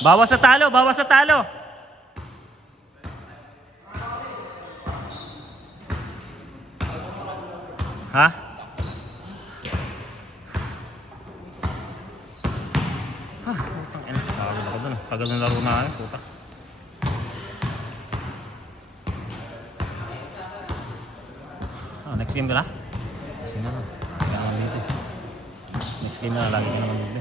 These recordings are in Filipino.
Bawas sa talo, bawas sa talo. Ha? Putang ina, pagod ako dun. Tagal ng laro na ano, puta. Next game ka na? Kasi na lang. Next game na, lagi ka naman dito.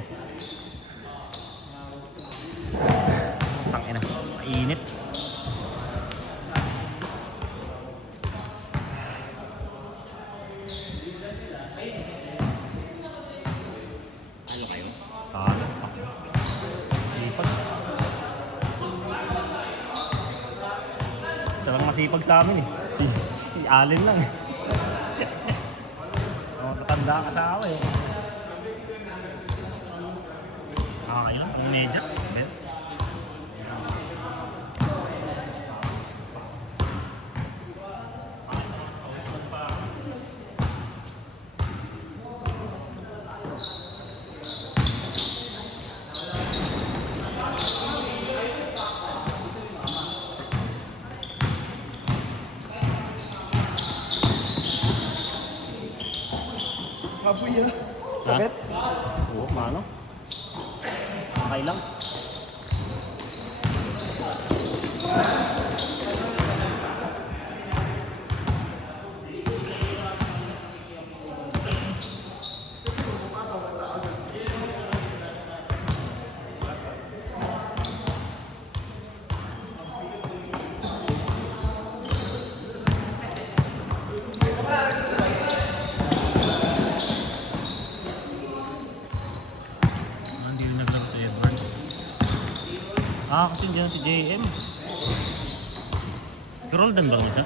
Putang ina, mainit. Ano kayo? Talo. Masipag. Isa lang masipag sa amin eh. Si Allen lang eh. Matanda ka sa awa eh. Nakakailang, ang medyas. Kapoy yan. Sakit? Oo, mano. Okay lang. Kasi dyan si JM. Roldan ba niya siya?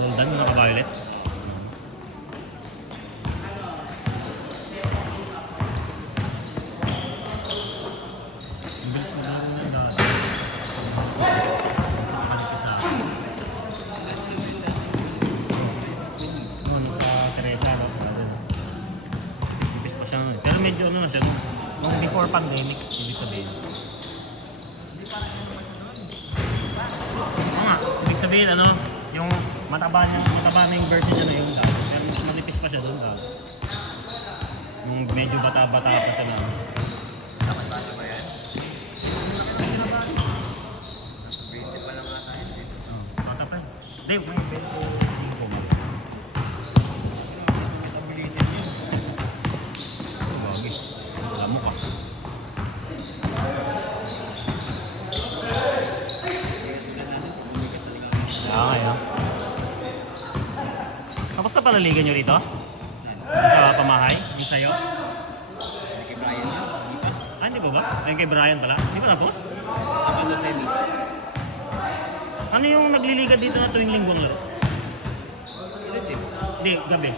Roldan, yung naka-violet. Ang bilis na laro na yun dati. Balik sa Teresa. Tipis pa siya. Pero medyo ano na siya. Nung before pandemic, ibig sabihin. Sabihin ano, yung mataba na yung version niya na yun daw. Pero mas manipis pa siya doon daw. Yung medyo bata-bata pa siya na. Dapat bata ba yan? Nasa 20 pa lang ata yun eh. Bata pa yun. Hindi, may 25 man. Ang bilisin yun. Bagay. Alam mo ka. Ngayon. Tapos na palaligan nyo rito? Sa pamahay? Yung sayo? Hindi kay Brian yun. Hindi pa. Hindi ba ba? Ayun kay Brian pala. Hindi pa tapos? Ano semis? Ano yung nagliliga dito na tuwing linggo ang laro? Sila Jeff. Hindi, gabi.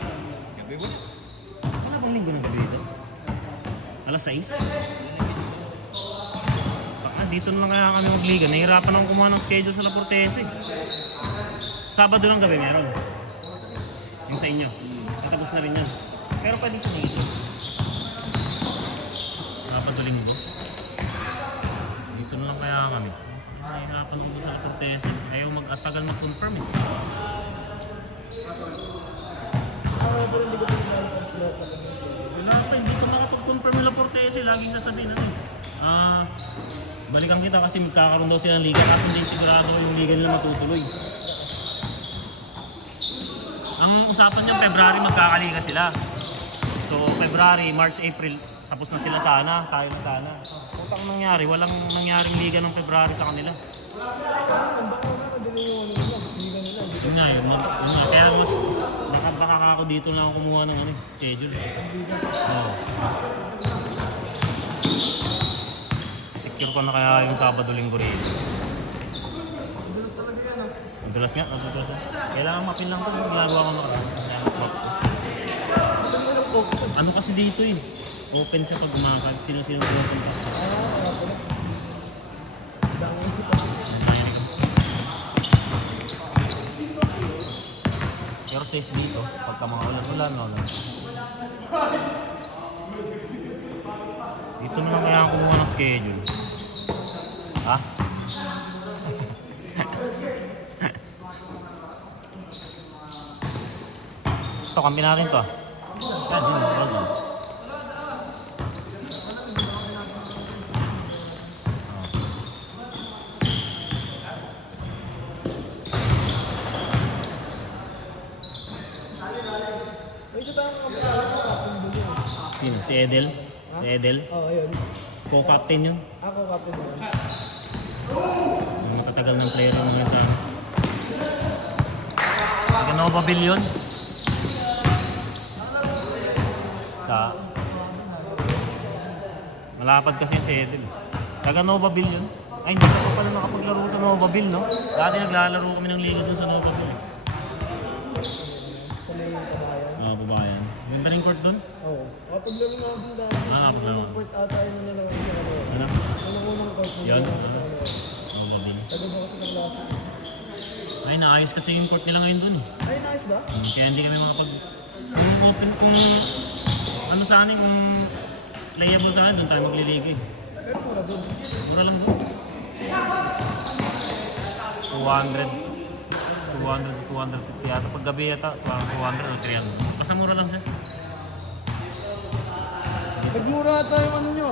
Gabi mo? Wala bang linggo ng gabi dito? Alas 6? Baka dito na kaya kami magliga. Nahihirapan akong kumuha ng schedule sa La Portesa eh. Sabado ng gabi meron. Yung sa inyo. Katapos na rin yun. Pero pwede sa dito. Sabado linggo. Dito na lang kaya kami. Nahihirapan ako sa La Portesa. Ayaw mag-atagal mag-confirm eh. Wala pa, hindi ko nakapag-confirm yung La Portesa. Laging sasabihin na rin. Balikan kita kasi magkakaroon daw sila ng liga. Kasi hindi sigurado yung liga nila matutuloy. Ang usapan niya, February magkakaliga sila. So, February, March, April, tapos na sila sana, tayo na sana. Putang nangyari, walang nangyaring liga ng February sa kanila. Yun nga, yun nga. Kaya mas baka ako dito lang ako kumuha ng schedule. Oo. Secure ko na kaya yung Sabado-Linggo rin. Madulas nga, madulas nga. Kailangan mapin lang ito, maglaro ako na ano kasi dito eh. Open siya pag umakag. Sino-sino pumunta. Pero safe dito. Pagka mga ulan-ulan, no? Dito na lang kaya kumuha ng schedule. Ha? Ito, kampi natin to. Yan, yun. Wag mo. May isa tayong kapatid ko, Captain Bull yun. Sino? Si Edel? Si Edel? Oo, ayun. Co-captain yun. Ako, Captain Bull. Yung matatagal ng player ng mga sa amin. Taga Nova Bill yun. Sa... Malapad kasi si Edel. Taga Nova Bill yun. Ay, hindi ko pala nakapaglaro sa Nova Bill, no? Dati naglalaro kami ng liga dun sa Nova Bill. Sa may kabayan. Oo, babayan. Ganda rin court dun. Oo. Kapaglaro nga din dati. Nakapaglaro. Unang court ata yun na lang sa ano. Ano? Unang court mo Yun? na sa ano. Nova Bill. Tagal ba kasi ng klase? Ay, naayos kasi yung court nila ngayon dun. Ay, nice ba? Kaya hindi kami makapag... Kung open, kung... Ano sa akin, kung... Playable sa akin, dun tayo magliliga eh. Pero mura dun. Mura lang dun. 200, 250 yata. Pag gabi yata, 200 o 300. Basta mura lang siya. Nagmura ata yung ano nyo.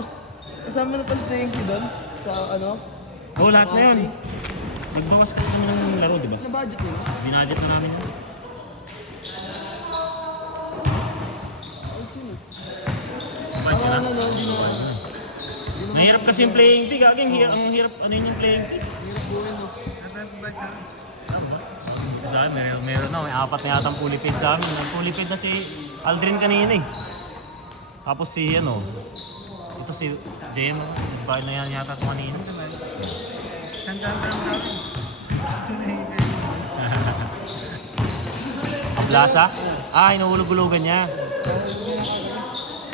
Kasama na pala playing fee doon. Sa ano. Oo, lahat na yun. Nagbawas kasi naman ng laro, di ba? Na budget yun. Binadget na namin yun. Ay, sino? Budget na. Ano, hindi na. Mahirap kasi yung playing fee. Gagi, ang hirap ano yun yung playing fee. Hirap buhay mo. Nasaan ba siya? Sa amin, meron na. May 4 na yata ang fully paid sa amin. Ang fully paid na si Aldrin kanina eh. Tapos si ano, ito si JM. Bayad na yan yata ito kanina. Tandaan ka lang sa akin. Plaza? Ah, inuhulog-hulugan niya.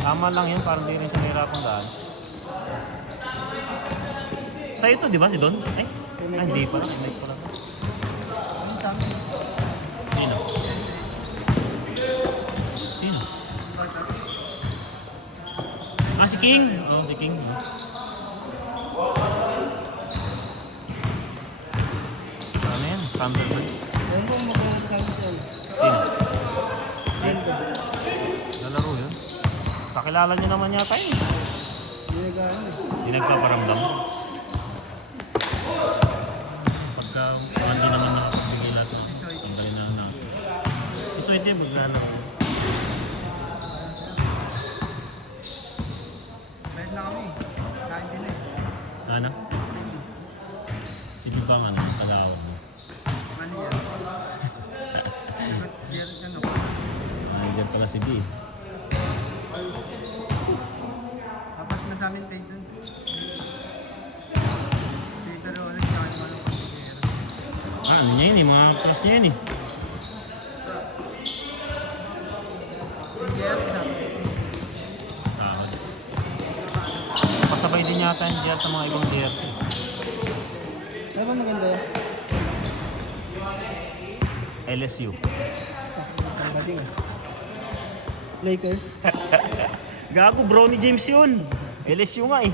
Tama lang yun, parang di rin sa mahirapang daan. Sa ito, di ba si Don? Ay, hindi pa lang. Hindi pa lang. Ano sa amin? Sino? Sino? Ah, si King. Oo, si King. Ano yan? Thunderbird. Ayun po, magkano sa amin siya. Sino? Nalaro yun? Kakilala niyo naman yata yun. Hindi nagano eh. Hindi nagpaparamdam. Pagka hindi naman nakakabigay natin. Tanggalin na na. So ito yung magana. Bayad na kami. Kain din eh. Ano? Sige ba nga naman tagawag mo? Ano yan? Ano? Nandiyan pala si D. Dapat na sa amin tayo dun. Pero ulit sa akin walang pagkikira. Ah, ano niya yun eh, mga class niya yun eh. Yes, sabi. Sahod. Pasabay din yata yung GR sa mga ibang GRC. Ano ba maganda yan? LSU. Ang galing eh. Lakers. Gago, Bronny James yun. LSU nga eh.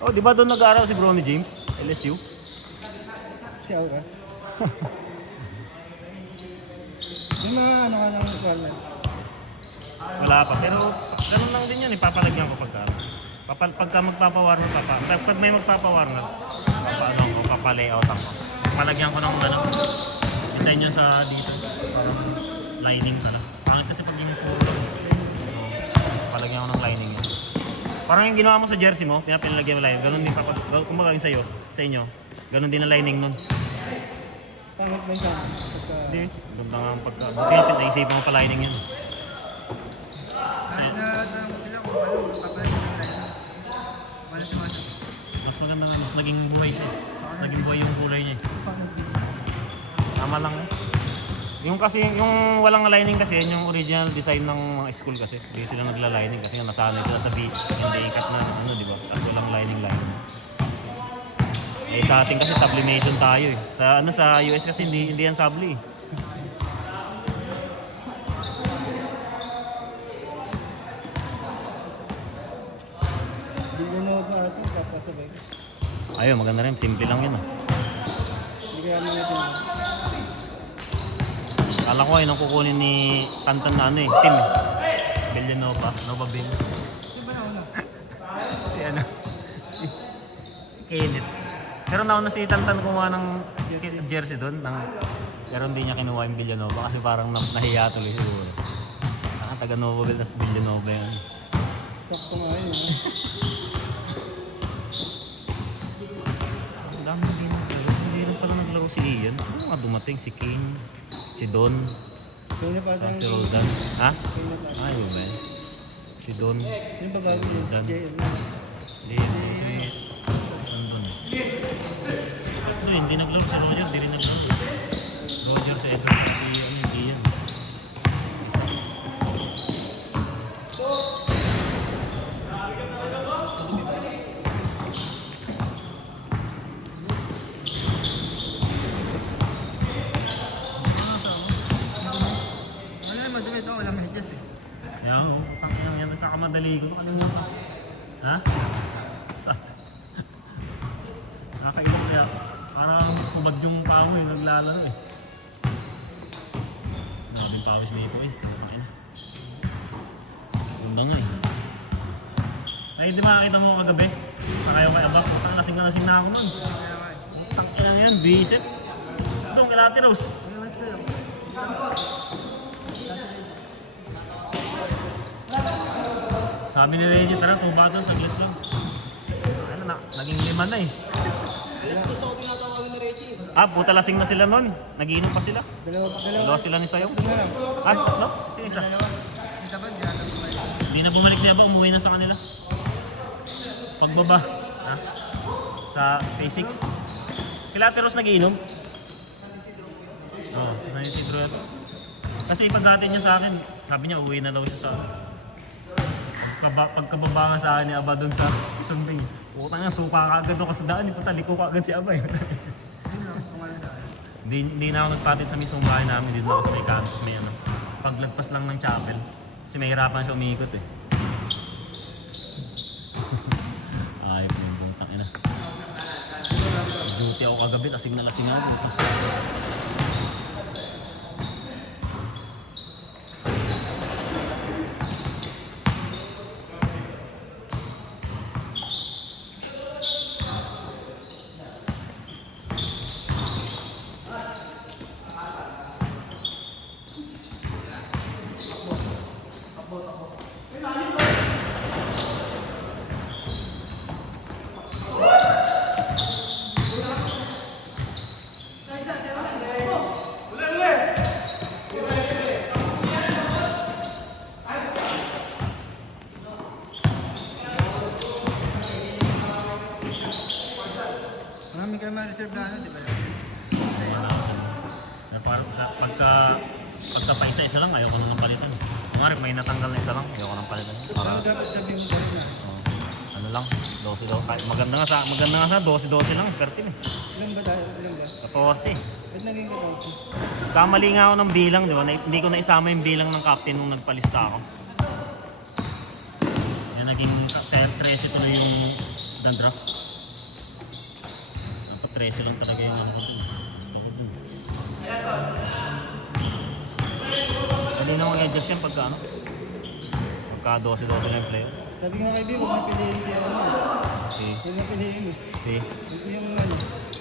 Oh, di ba doon nag-aaral si Bronny James? LSU? Siya ka. Yung mga ano ka lang requirement. Wala pa. Pero ganun lang din yan eh. Papalagyan ko pagka. Pagka magpapawarnot pa. Pag may magpapawarnot, papalayout ako. Palagyan ko ng ano. Design yun sa dito. Parang lining ano. Pangit kasi pag yung puro lang. So, palagyan ko ng lining yun. Parang yung ginawa mo sa jersey mo, pinapinalagyan mo lining. Ganun din kumbaga yung sa'yo, sa inyo. Ganun din ang lining nun. Pangit na siya. Hindi. Ganda nga ang pagka. Buti nga pinaisipan mo pa lining yun. Kahit na tanong sila kung ano, papalit ng lining. Wala si Masa. Mas maganda nga, mas naging buhay siya. Mas naging buhay yung kulay niya. Pangit din. Tama lang. Yung kasi, yung walang lining kasi, yun yung original design ng mga school kasi. Hindi sila nagla-lining kasi nasanay sila sa beat. Hindi ikat na, ano, di ba? Tapos walang lining. Eh sa atin kasi sublimation tayo eh. Sa ano sa US kasi hindi yan subli. Hindi ko na ito, papasabay. Ayun, maganda rin. Simple lang yun ah. Hindi kaya naman ito. Kala ko ayun ang kukunin ni Tantan na ano eh, team eh. Villanova, Nova Bill. Ito ba na una? Si ano? Si Kenneth. Pero nauna si Tantan kumuha ng jersey doon. Pero hindi niya kinuha yung Villanova kasi parang nahiya tuloy siguro. Taga Nova Bill, tas Villanova yan. Sakto nga yun. Ang dami hindi naglaro. Hindi rin pala naglaro si Ian. Ano nga dumating? Si King, si Don, Sino pa saka tayo? si Roldan. Ha? Sino pa? Ah, yun ba yan? Si Don. Sino pa bago yun? Dan. JL. Hindi, si... Ano doon? Ano, hindi naglaro si Roger. Hindi rin naglaro. Roger, si Edward, si ano, hindi yan. Ano yung madumi ito? Walang medyas eh. Yan, oh. Yan, nagkakamadali ko. Ano nga pa? Ha? Nakakailok kaya. Parang kubad yung pamo eh, naglalaro eh. Maraming pawis na ito eh. Ayun. Ganda nga eh. Ay, di makakita mo kagabi? Sa kayo kay Abak. Putang lasing na lasing na ako man. Putang ina yan, bisit. Ito, kay Lati Rose. Sabi ni Reggie, tara, tuba doon, saglit lang. Ano na, naging 5 na eh. Ah, puta lasing na sila nun. Nagiinom pa sila. Dalawa sila ni Sayong. Ah, no? Sino isa? Hindi na bumalik siya ba? Umuwi na sa kanila. Pagbaba. Ha? Sa P6. Kila Teros nagiinom? Oo, sa San Isidro ito. Kasi pagdating niya sa akin, sabi niya uwi na daw siya sa... Pagkababa nga sa akin ni Aba doon sa Sumbing. Putang nga, suka ka agad ako sa daan. Puta, liko ka agad si Aba eh. Hindi na ako nagpatid sa mismong bahay namin. Dito na ako sa may campus. May ano. Paglagpas lang ng chapel. Kasi mahirapan siya umiikot eh. Ayop yung butang ina. Duty ako kagabi. Lasing na lasing ako. Marami kayo ma-reserve na ano, di ba? Pagka pa isa-isa lang, ayoko na ng palitan. Kung may natanggal na isa lang, ayoko nang palitan. Para, Ano dapat sabi mo pa rin na? ano lang, 12-12. Maganda nga sa 12-12 lang, 13 eh. Ilan ba tayo? Ilan ba? Tapos eh. Ba't naging kapatid? Kamali nga ako ng bilang, di ba? Hindi ko na isama yung bilang ng captain nung nagpalista ako. Yan naging kaya 13 tuloy yung draft. Dapat 13 lang talaga yung ano ko dun. Gusto ko dun. Hindi na mag-adjust yan pagka ano? Pagka 12-12 lang yung player. Sabi nga kay B, huwag na piliin si ano. Si, Huwag na piliin eh. si, Ito yung ano.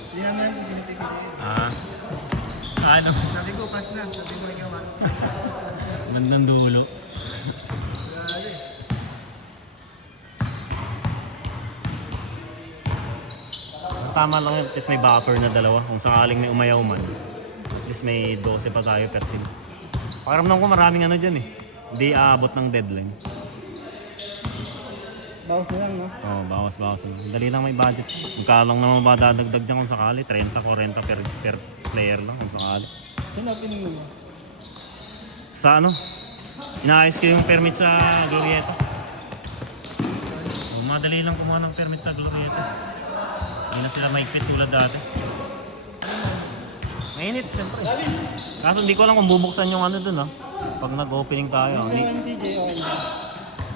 Hindi naman kung sino pipiliin. ano? Sabi ko, pass na. Sabi ko ikaw ah. Bandang dulo. Grabe. Tama lang yun, at least may buffer na dalawa. Kung sakaling may umayaw man, at least may 12 pa tayo per team. Pakiramdam ko maraming ano dyan eh. Hindi aabot ng deadline. Bawas na lang, no? Oo, bawas-bawas. Dali lang may budget. Magkano lang naman madadagdag dyan kung sakali. 30-40 per player lang kung sakali. Sino pinili mo? Sa ano? Inaayos ko yung permit sa Glorieta. Oh, madali lang kumuha ng permit sa Glorieta. Hindi na sila maigpit tulad dati. Mainit, siyempre. Kaso hindi ko lang kung bubuksan yung ano dun ah. Pag nag-opening tayo. Ano Hindi, lang CJ, okay na.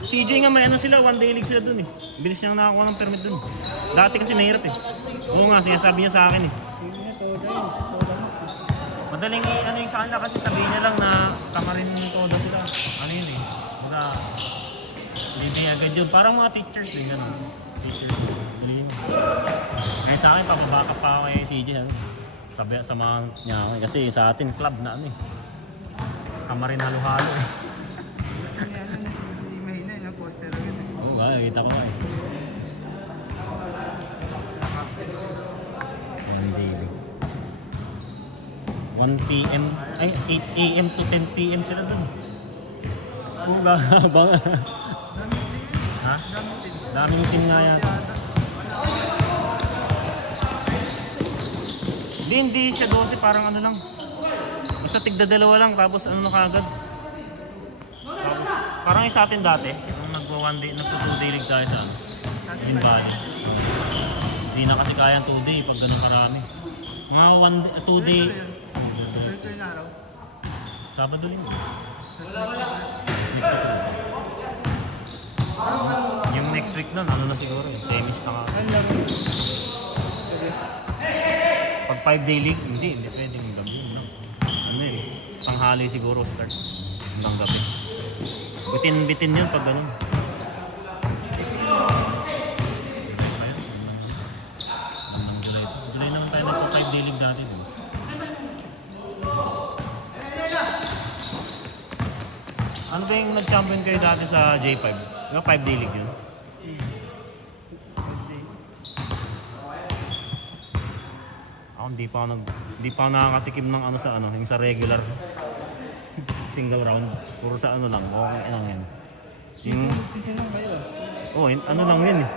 CJ nga may ano sila, 1 day league sila dun eh. Bilis niyang nakakuha ng permit dun. Dati kasi mahirap eh. Oo nga, sinasabi niya sa akin eh. Hindi na todo yun. Todo mo. Madaling ano yung sa kanila kasi sabihin niya lang na kamarin todo sila. Ano yun eh. Baka hindi agad yun. Parang mga teachers din gano'n. Teachers. Hindi yun. Kaya sa akin, papabaka pa ako kay CJ. Ano? Sabi, samahan niya ako eh. Kasi sa atin, club na ano eh. Kamarin halo-halo eh. Hindi mahina yun, poster agad. Oo ba, kita ko nga eh. Hindi. 1 p.m. ay 8 a.m. to 10 p.m. sila dun. Oo ba, bang. Ha? Daming team nga yata. Hindi siya 12, parang ano lang. Basta tigda dalawa lang, tapos ano na kagad. Tapos, parang yung sa atin dati, nung nagwa-1 day, nagpo-2 day league tayo sa ano, in Bali. Hindi na kasi kaya 2 day pag ganun karami. Mga 2 day, Ito yung araw. Sabado linggo. Next week siguro. Yung next week nun, ano na siguro eh, semis na ka. Ano lang? Pag 5 day league, hindi pwedeng gabi yun, no? Ano yun, tanghali siguro start hanggang gabi. Bitin yun pag ganun. Hanggang July. July naman tayo nagpo 5 day league dati. Diba? Ano ba yung nag-champion kayo dati sa J5? Diba 5 day league yun? Ako hindi pa ako nakakatikim ng ano sa ano, yung sa regular single round. Puro sa ano lang, okay lang yan. Yung Sisi lang kayo. ano lang yun eh.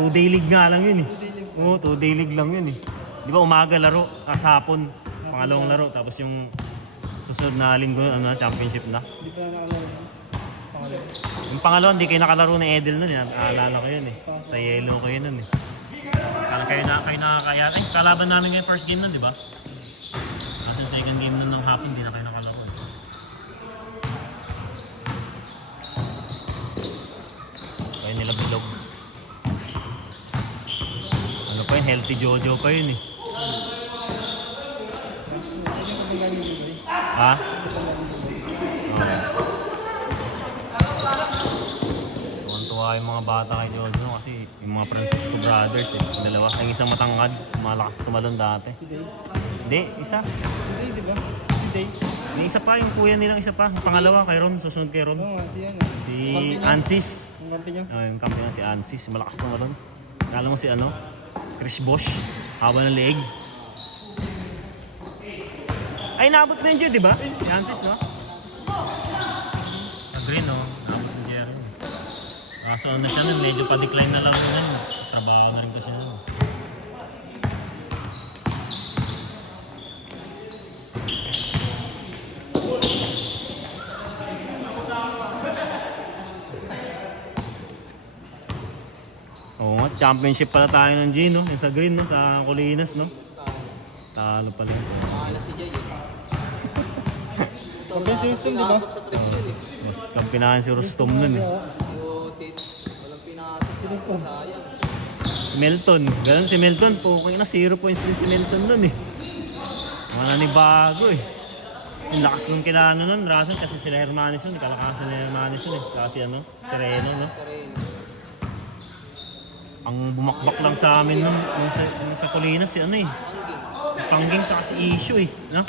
2 day league nga lang yun eh. Oo, 2 day league lang yun eh. Di ba umaga laro, hapon, pangalawang laro, tapos yung susunod na linggo, ano, championship na. Hindi pa nakalaro. Pangalawa. Yung pangalawa, hindi kayo nakalaro ni Edel nun eh. Naalala ko yun eh. Sa yellow ko yun nun eh. Kala kayo nakakaya. Ay, kalaban namin ngayon first game nun, di ba? At yung second game nun ng hapon, hindi na kayo nakalaro eh. Kaya nila bilog. Ano pa yun, healthy Jojo pa yun eh. Ano yung pagkagali dito eh? Ha? Tuwan-tuwa yung mga bata kay Jojo kasi yung mga Francisco brothers eh. Yung dalawa, yung isang matangkad, malakas tumalon dati. Si Day. Hindi, isa. Si Day, di ba? Si Day. May isa pa, yung kuya nilang isa pa. Yung pangalawa kay Ron, susunod kay Ron. Oo nga, si ano. Si Ansis. Ang kampi niya. Yung kampi na si Ansis, malakas tumalon. Kala mo si ano, Chris Bosch, haba ng leeg. Ay, naabot na yun, di ba? Si Ansis, no? Green, no? Naabot na Jerry. Kaso ano siya nun, medyo pa-decline na lang nun. Trabaho na rin kasi nun. Oo nga, championship pala tayo ng G, no? Yung sa green, no? Sa Colinas, no? Talo pala yun. Makakala si Jay. Kampi si Houston, di ba? Sa presyo eh. Mas kampinahan si Rostom nun, eh. So, walang pinakasok sa Houston. sayang. Melton, ganun si Melton, pukay na 0 points din si Melton nun eh. Mga nanibago eh. Yung lakas nung kinano nun, Rason kasi sila Hermanis nun, kalakasan ni Hermanis nun eh. Kasi ano, si Reno no. Ang bumakbak lang sa amin nun, nung sa Colinas si ano eh. Si Pangging tsaka si Issue eh, no?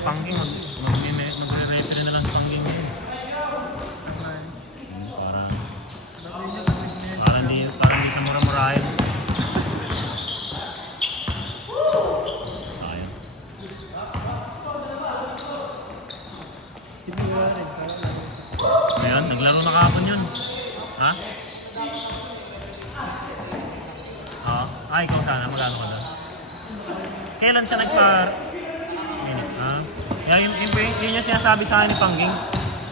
Pangging, magre-referee na lang si Pangging yun. Para hindi sa mura-murahin. Sayang. Hindi wala rin. Ngayon, naglaro na kahapon yun. Ha? Oo. Ay, ikaw sana. Magano ka doon? Kailan siya minute, ha? Yun yung sinasabi sa akin ni Pangging.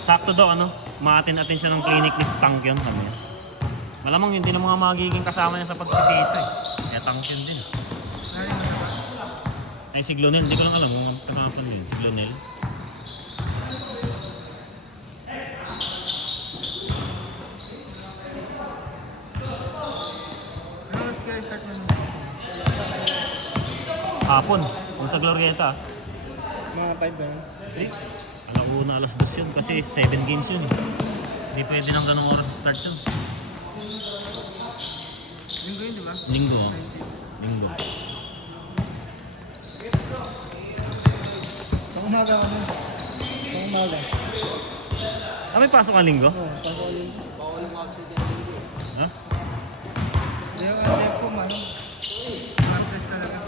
Sakto daw, ano? Maatin-atin siya ng clinic ni Tank yun. Kami. Malamang yun din ang mga magiging kasama niya sa pagpipita eh. Kaya Tank yun din. Ay, si Glonel. Hindi ko lang alam kung pagkakapan yun. Si Glonel. Ano oras kayo start na? Hapon. Kung sa Glorieta. Mga 5 ba yun? Eh, alauna, alas 2 yun. Kasi 7 games yun. Hindi pwede ng ganong oras sa start yun. Linggo yun, di ba? Linggo. Oh. Linggo. Sa umaga ka nun. Sa umaga. Ah, may pasok ang linggo? Oo, pasok ko yun. Bawal ang accident dito eh. Ha? Hindi yung ano ko, mano. Martes talaga.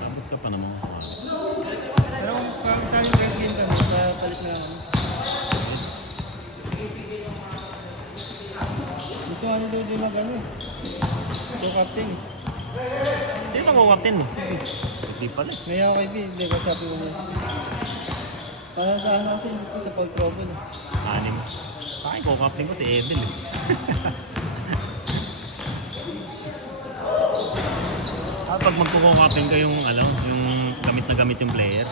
Sabot ka pa naman. Pero kung parang tayo yung game kami, kaya palit na ano. Gusto ano daw di mag-ano. Ito captain. Sino ka captain mo? Hindi pala. May ako kay B, hindi ko sabi ko niya. Para sa ano kasi sa pag-trouble. Anim. Ay, co-captain ko si Edel eh. Ah, pag magko-captain ka yung gamit na gamit yung player.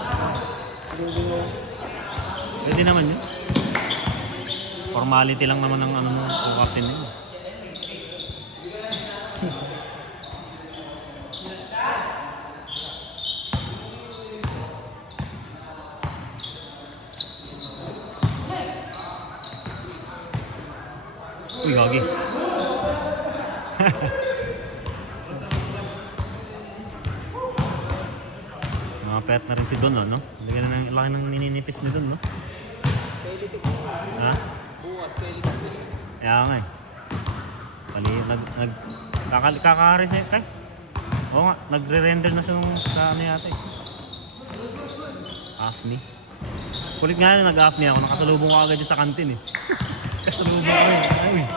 Hindi mo. Pwede naman yun. Formality lang naman ng mo, co-captain yun. Uy, gagi. Mga pet na rin si Don, no? Laki ng nininipis ni Don, no? Kailitik. Ha? Bukas, kailitik na siya. Kaya nga eh. Kaka-reset eh. Oo nga, nagre-render na siya sa ano yata eh. AFNI. Kulit nga yun, nag-AFNI ako. Nakasalubong ko agad dyan sa kantin eh. Kasalubong ko yun. Ay.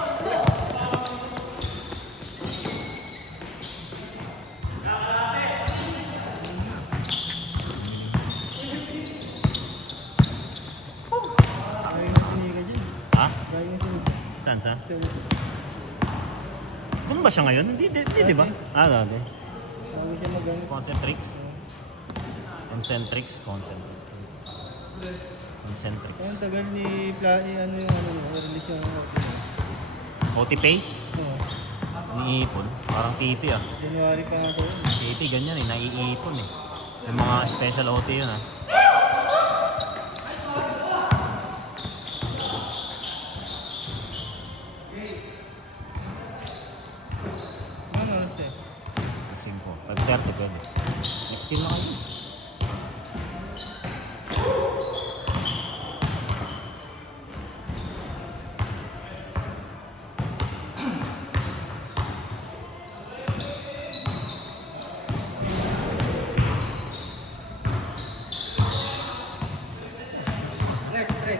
Kaya yung siniga dyan. Ha? Kaya yung siniga. Saan sa? Ito. Doon ba siya ngayon? Hindi, di ba? Ah, dati. Bago siya mag-ano. Concentrix. Concentrix. Ang tagal ni Plani, ano yung ano, release yung ano. OTPay? Oo. Iniipon. Parang TP ah. January pa nga ito. TP ganyan eh, naiipon eh. Yung mga special OT yun ah. Ano oras tayo? 5 5:30 pwede. Next game na kayo. Stress.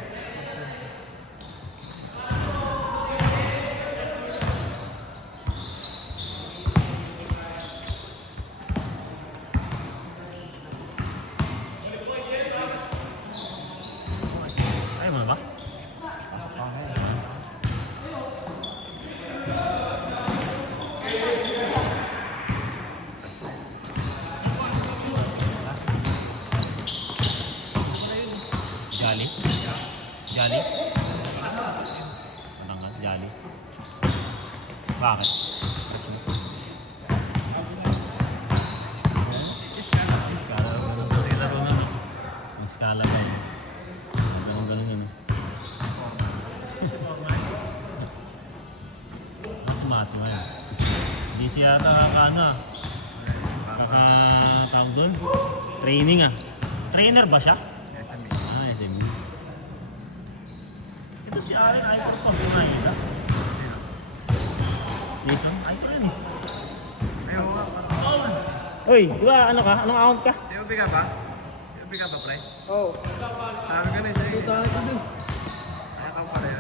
Ayaw mo na ba? Jolly? Jolly? Ano nga? Jolly? Bakit? Skala. Ganun kasi laro na no? May skala ba yun? Ganun yun. Mas mato nga yun. Hindi siya kakatawag doon? Training ah. Trainer ba siya? Ah, SME. Ito si Aaron, ayaw ko pang kumain ka. Jason, ayaw ko rin. Uy, di ba ano ka? Anong account ka? COB ka ba? COB ka ba, pre? Oo. Sabi ka na siya. Kita ka dun. Kaya ka pa rin.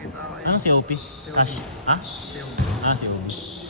Kita ko Anong COP? Cash? Ha? COB. Ah, COP.